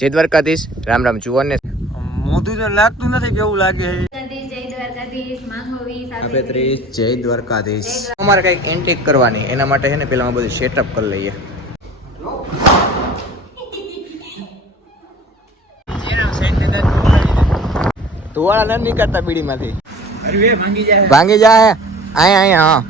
જય દ્વારકાધીશ. રામ રામ. જુવાને મોઢું તો લાગતું નથી કેવું લાગે. આપણે 30 જય દ્વારકાધીશ. અમારે કઈક એન્ટિક કરવાની એના માટે છે ને પેલા બધું સેટઅપ કરી લઈએ. ધુવાળા ન નીકળતા બીડીમાંથી. ભાંગી જાય. અહીંયા હા.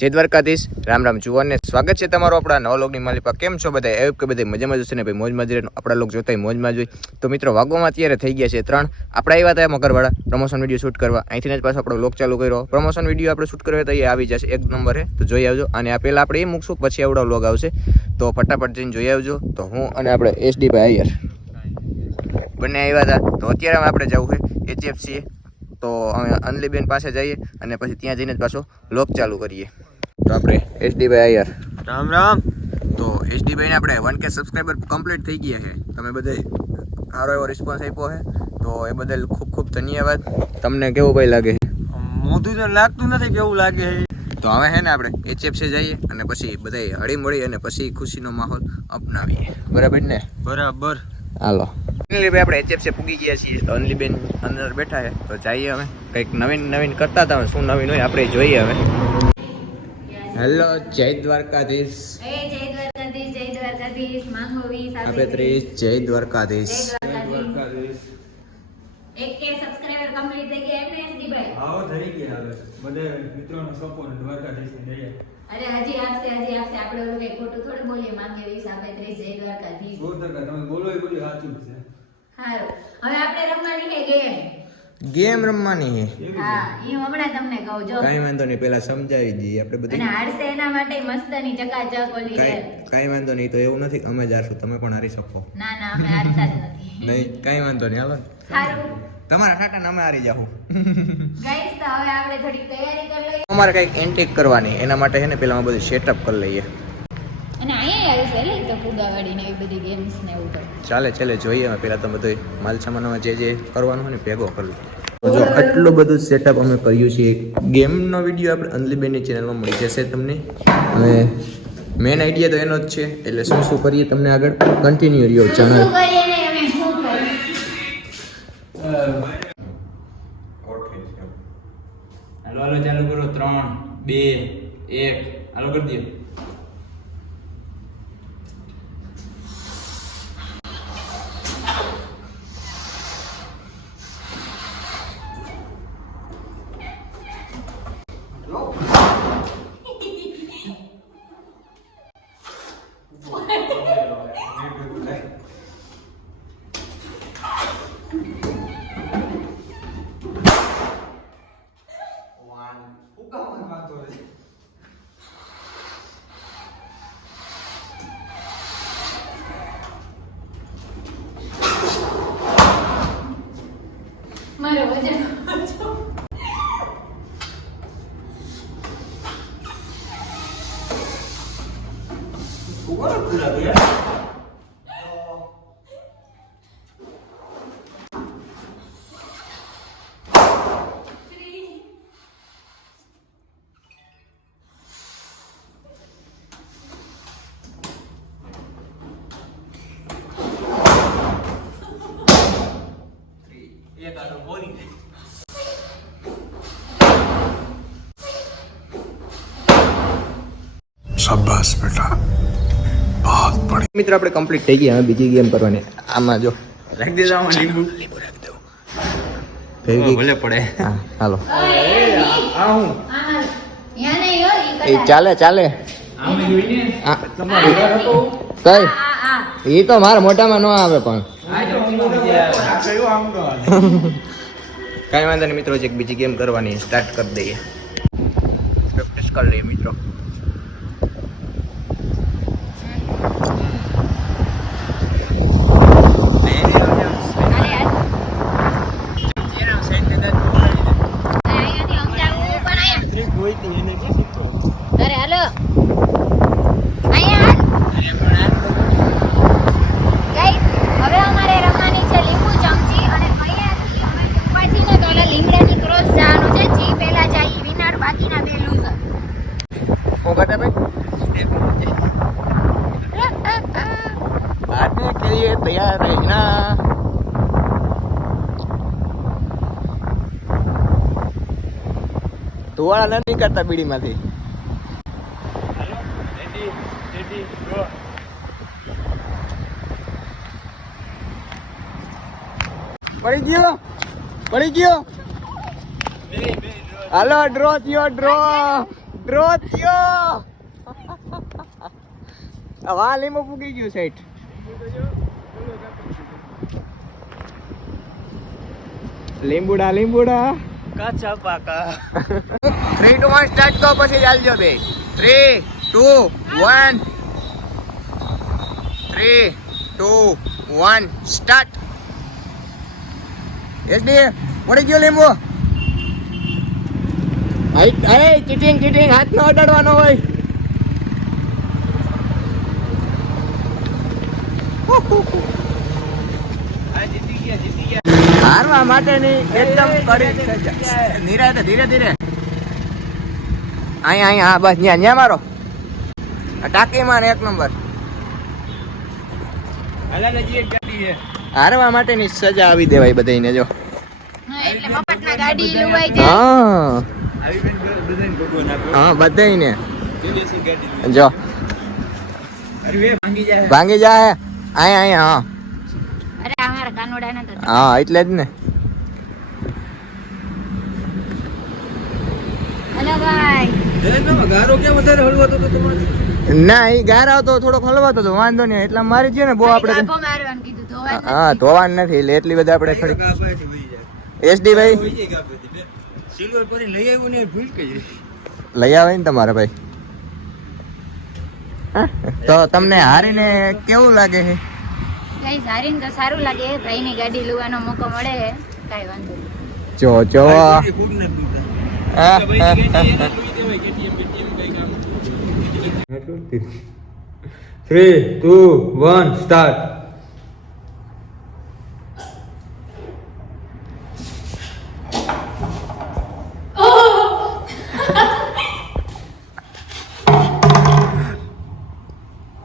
જય દ્વારકાધીશ. રામ રામ. જુવાને સ્વાગત છે તમારું આપણા નવા લોકની માલિપા. કેમ છો બધા? એવું કે બધા મજામાં જશે ને ભાઈ? મોજમાં જ આપણા લોક જોતા મોજમાં જોઈ. તો મિત્રો વાગોમાં અત્યારે થઈ ગયા છે 3. આપણે આવ્યા હતા મકરવાડા પ્રમોશન વિડીયો શૂટ કરવા. અહીંથી જ પાછો આપણો લોક ચાલુ કર્યો. પ્રમોશન વિડીયો આપણે શૂટ કરવા તો એ આવી જશે એક નંબર હે, તો જોઈ આવજો. અને આ પહેલાં આપણે એ મૂકશું, પછી આવડો લોગ આવશે, તો ફટાફટ જઈને જોઈ આવજો. તો હું અને આપણે SD ભાઈ આયર બંને આવ્યા હતા. તો અત્યારે આપણે જવું છે HFC, તો અમે અનલીબેન પાસે જઈએ અને પછી ત્યાં જઈને જ પાછો લોક ચાલુ કરીએ. તો આપણે SD ભાઈ આયર રામ રામ. તો SD ભાઈને આપણે 1K સબસ્ક્રાઈબર કમ્પ્લીટ થઈ ગયા છે. તમે બધા સારો એવો રિસ્પોન્સ આપ્યો છે, તો એ બદલ ખૂબ ખૂબ ધન્યવાદ. તમને કેવું ભાઈ લાગે છે? મોઢું તો લાગતું નથી કેવું લાગે. તો હવે છે ને આપણે HFC જઈએ અને પછી બધા હળી મળી અને પછી ખુશીનો માહોલ અપનાવીએ. બરાબર ને? બરાબર. હાલો ભાઈ, આપણે HFC પૂગી ગયા છીએ. તો અનલીબેન અંદર બેઠા છે, તો જઈએ હવે. કંઈક નવીન કરતા હતા, શું નવીન હોય આપણે જોઈએ હવે. હેલો, જય દ્વારકાધીશ. આપણે 30 જય દ્વારકાધીશ. એક કે સબસ્ક્રાઇબર કમ્પ્લીટ થઈ ગયા એમને SD ભાઈ? આવો થઈ ગયા. હવે બધે મિત્રોનો સપોર્ટ દ્વારકાધીશની દયા. અરે હજી આપશે આપણે ઓલું કઈ ખોટું થોડું બોલીએ. માંગે 20 આપે 30 જય દ્વારકાધીશ. 100% તમે બોલો એ બધું સાચું છે. હારું, હવે આપણે રમવાની છે ગેમ રમવાની છે. હા, ઈ હમણાં તમને કહું જો. કાઈ વાંધો નહીં, પેલા સમજાવી દઈએ આપણે બધું. અને હારશે એના માટે મસ્તની ચકાચક ઓલી છે. કાઈ વાંધો નહીં, તો એવું નથી કે અમે જ હારશું, તમે પણ હારી શકો. ના અમે હારતા જ નથી. નહીં, કાઈ વાંધો નહીં. હાલો, સારું, તમારા ટાટા અમે હારી જાહું. ગાઈસ તો હવે આપણે થોડીક તૈયારી કરી લઈએ. અમારે કંઈક એન્ટિક કરવાની એના માટે છે ને પેલા બધું સેટઅપ કરી લઈએ. અને અહીંયા આવશે એટલે તો ફુગાવાડી ને એવી બધી ગેમ્સ ને એવું તો ચાલે જોઈએ. અમે પેલા તો બધું માલ સામાનમાં જે કરવાનું હોય ને ભેગો કરી લઈએ. જો આટલું બધું સેટઅપ અમે કર્યું છે. ગેમનો વિડીયો આપણે અનલીબેનની ચેનલમાં મળી જશે તમને. અને મેઇન આઈડિયા તો એનો જ છે, એટલે શું કરીએ તમને આગળ કન્ટિન્યુ રહ્યો ચેનલ. હાલો ચાલુ કરો. 3 2 1 હાલો કરી દો. મારો વજન शाबाश बेटा, बहुत बड़ी. મિત્રો આપણે કમ્પ્લીટ થઈ ગયા. હવે બીજી ગેમ કરવાની. આમાં જો રાખી દેજો. આમાં લીંબુ રાખી દઉં. ભલે પડે. હા, હાલો. આ હું યા નહીં હો ઈ એ ચાલે. આમાં જોઈને આ તમારે કઈ આ એ તો મારા મોટામાં ન આવે પણ આ જો આ કયો આમ તો કાંઈ વાંધો નહીં મિત્રો. એક બીજી ગેમ કરવાની સ્ટાર્ટ કરી દઈએ. પ્રેક્ટિસ કરી લઈએ મિત્રો. અરે હાલો અહીંયા ગાઈસ, હવે અમારે રમવાની છે લીંબુ ચમચી. અને અહીંયાથી અમે ઉપાડીને તો ઓલા લીમડાની ક્રોસ જવાનું છે. જે પહેલા જાય વિનર, બાકીના 2 લૂઝર. के लिए तैयार रहना। ધોવાળા નથી કરતા બીડીમાંથી. પડી ગયો. હાલો ડ્રો થયો. વાહ લીંબુ પૂકી ગયું સાઈડ. લીંબુડા કાચા પાકા. 3 2 1 સ્ટાર્ટ તો પછી ચાલજો બે. 3 2 1 3 2 1 સ્ટાર્ટ. એસડી પડી ગયો લીંબુ. ચીટિંગ હાથ નો અડાડવાનો હોય. હારવા માટેની એકદમ કડી નિરાતે ધીરે અહીંયા હા બસ ન્યા મારો ટાંકીમાં ને 1 નંબર. હારવા માટેની સજા આવી દેવાય બધાને. જો એટલે મફતમાં ગાડી લુવાઈ જાય. હા બધાને જો ભાંગી જાય. અહીંયા હા અરે અમારા કાનોડા ના તો હા એટલે જ ને. હલો ભાઈ. ના એ ગાર આવતો થોડોક હલવાતો હતો, વાંધો નહીં. એટલે મારી છે ને બહુ આપણે ગાભો મારવાનું કીધું ધોવા જ હા ધોવાનું નથી એટલે એટલી બધી આપણે ખડી. એસડી ભાઈ લઈ આવે ને તમારા ભાઈ. તો તમને હારીને કેવું લાગે છે? કઈ સારીને તો સારું લાગે. ભાઈની ગાડી લેવાનો મોકો મળે કઈ વાંધો નહીં. જો 3 2 1 સ્ટાર્ટ.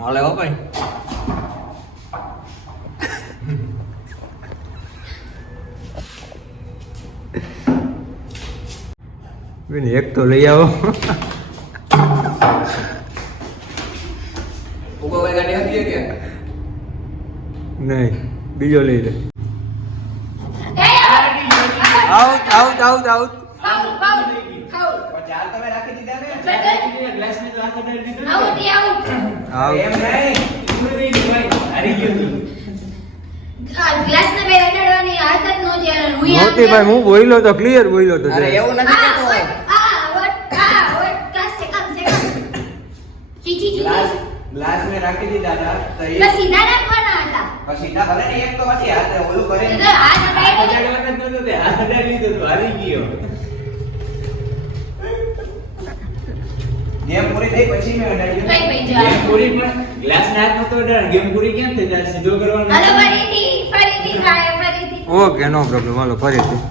હાલે હો ભાઈ. એક તો લઈ આવો. નહીં બીજો લઈ લે. આઉટ. મોતી ભાઈ હું બોલ્યો તો ક્લિયર બોલ્યો તો. એવું નથી કેતો. ગ્લાસ में રાખી દીધા હતા તો એ સીધા રાખવાના હતા. સીધા ભલે ને એક તો પછી હાથ ઓલું કરે ને હાથ અડાડી હાથ અડાડી લીધો તો હારી ગયો. ગેમ પૂરી થઈ પછી મેં અડાડ્યું. ભાઈ જો ગેમ પૂરી પણ ગ્લાસ ના હાથ નતો અડાડ. ગેમ પૂરી કેમ થઈ જાય? સીધો કરવાનો. હાલો ફરીથી ટ્રાય ફરીથી. Okay no problem. હાલો ફરીથી.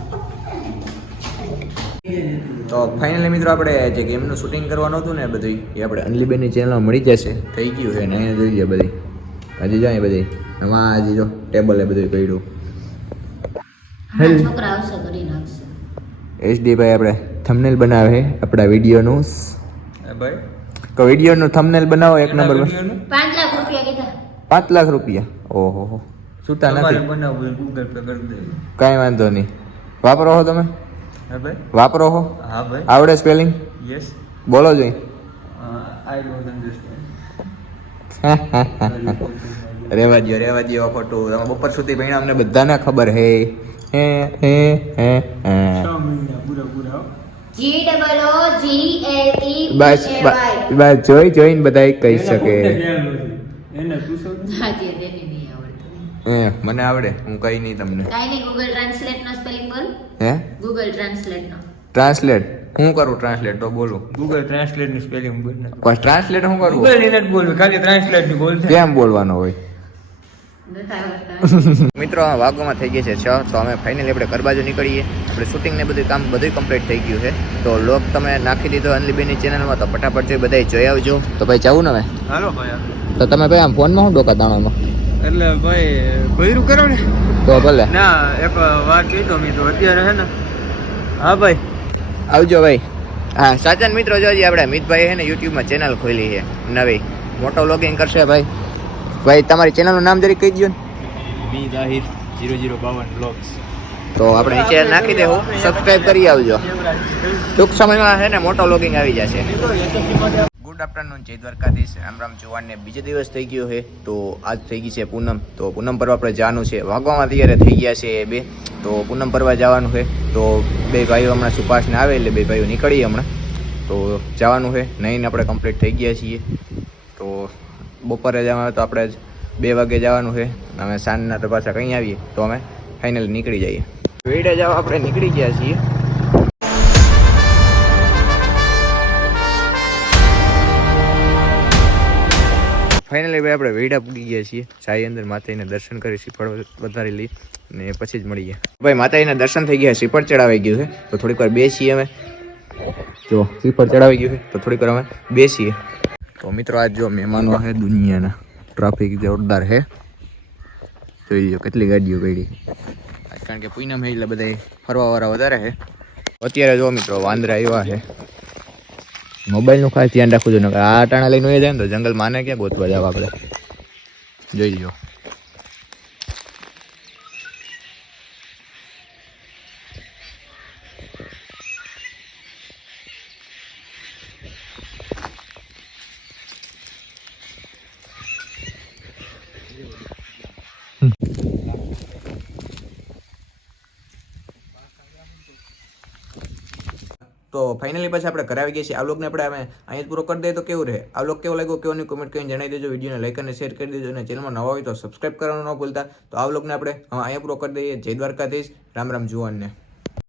તો ફાઇનલી મિત્રો આપણે જે ગેમનું શૂટિંગ કરવાનું હતું ને બધું એ આપણે અનલીબેનની ચેનલમાં મળી જશે. થઈ ગયું છે ને અહીંયા જોઈ લે બધી. હજી જાય બધી નવા હજી જો ટેબલ એ બધું પડ્યું. છોકરા આવશે કરી નાખશે. એસડી ભાઈ આપણે થંબનેલ બનાવે છે આપણા વિડીયોનું. ભાઈ તો વિડીયોનું થંબનેલ બનાવો 1 નંબર. 5 લાખ રૂપિયા કીધા. 5 લાખ રૂપિયા. ઓહો છૂટા નથી. બનાવવું ગૂગલ પે કરી દે. કાંઈ વાંધો નહીં. વાપરો છો તમે? હા ભાઈ. વાપરો છો? હા ભાઈ. આવડે સ્પેલિંગ? યસ. બોલો જોઈ. I don't understand. રેવા દો ખોટું. તમે બપોર સુધી ભણ્યા અમને બધાને ખબર હે. 6 મહિના પૂરા. બસ જોઈને બધા કહી શકે. એને પૂછો. મને આવડે. હું કઈ નહીં તમને. કાઈ નહીં. ગૂગલ ટ્રાન્સલેટ નો સ્પેલિંગ બોલ. હે ગૂગલ ટ્રાન્સલેટ નો. ટ્રાન્સલેટ હું કરું? ટ્રાન્સલેટ તો બોલું. ગૂગલ ટ્રાન્સલેટ ની સ્પેલિંગ બોલ ને. બસ ટ્રાન્સલેટ હું કરું? ગૂગલ ની નથી બોલવું, ખાલી ટ્રાન્સલેટ ની બોલ. કેમ બોલવાનો હોય? મિત્રો વાગોમાં થઈ ગયા છે 6. તો અમે ફાઇનલી આપણે ઘર બાજુ નીકળીએ. આપણે શૂટિંગ ને બધું કમ્પ્લીટ થઈ ગયું છે. તો લોક તમે નાખી દીધો અનલીબેનની ચેનલમાં. તો ફટાફટ જોઈ બધા જોઈ આવજો. તો ભાઈ જવું ને હવે? હાલો ભાઈ. તો તમે ભાઈ આમ ફોનમાં શું ડોકા દાણામાં? એટલે ભાઈ ભૈરું કરો ને તો ભલે ના એક વાત કીધો મેં તો અત્યારે હે ને હા ભાઈ આવજો ભાઈ. હા સાચા મિત્રો જોજી આપણે મિતભાઈ છે ને યુટ્યુબમાં ચેનલ ખોલી છે નવી, મોટો વ્લોગિંગ કરશે ભાઈ. ભાઈ તમારી ચેનલનું નામ જરી કહી દો ને. મી દાહિર 0052 બ્લોગ્સ. તો આપણે નીચે નાખી દેવું, સબસ્ક્રાઇબ કરી આવજો. ટૂંક સમયમાં છે ને મોટો વ્લોગિંગ આવી જશે. ગુડ આફ્ટરનૂન, જય દ્વારકાધીશ, રામ રામ ચૌહાણને બીજો દિવસ થઈ ગયો છે. તો આજ થઈ ગઈ છે પૂનમ, તો પૂનમ પર્વ આપણે જવાનું છે. વાગવામાં અત્યારે થઈ ગયા છે 2, તો પૂનમ પર્વ જવાનું છે. તો બે ભાઈઓ હમણાં સુપાસને આવે એટલે બે ભાઈઓ નીકળીએ હમણાં, તો જવાનું છે. નહીં આપણે કમ્પ્લીટ થઈ ગયા છીએ, તો બપોરે જવાનું તો આપણે 2 વાગે જવાનું છે. અમે સાંજના તો પાછા કંઈ આવીએ તો અમે ફાઇનલી નીકળી જઈએ. વેડે જવા આપણે નીકળી ગયા છીએ. ફાઇનલી ભાઈ આપણે વેડા પૂગી ગયા છીએ. સાઈ અંદર માતાજીને દર્શન કરી શ્રીફળ વધારી લઈ ને પછી જ મળીએ. ભાઈ માતાજીના દર્શન થઈ ગયા, શ્રીફળ ચડાવાઈ ગયું છે, તો થોડીક વાર બેસીએ અમે. જો શ્રીફળ ચડાવાઈ ગયું છે તો થોડીક વાર અમે બેસીએ. તો મિત્રો આજ જો મહેમાનો છે દુનિયાના, ટ્રાફિક જોરદાર છે. જોઈ લો કેટલી ગાડીઓ પડી, કારણ કે પૂનમ છે એટલે બધા ફરવાવાળા વધારે છે. અત્યારે જો મિત્રો વાંદરા આવ્યા છે. મોબાઈલનું ખાસ ધ્યાન રાખવું જોઈએ, આ ટાણા લઈને જાય ને તો જંગલ માને ક્યાં ગોતવા જાવ આપણે. જોઈ લો તો ફાઇનલી પછી આપણે ઘરે આવી ગયા છીએ. આ વ્લોગને આપણે અહીંયા જ પૂરો કરી દઈએ તો કેવું રહે? આ વ્લોગ કેવો લાગ્યો કેવો નહીં કોમેન્ટ કરીને જણાવી દેજો. વિડીયોને લાઈક અને શેર કરી દેજો, અને ચેનલમાં નવા હોય તો સબસ્ક્રાઈબ કરવાનું ન ભૂલતા. તો આ વ્લોગને આપણે અહીંયા પૂરો કરી દઈએ. જય દ્વારકાધીશ, રામ રામ જુવાનને.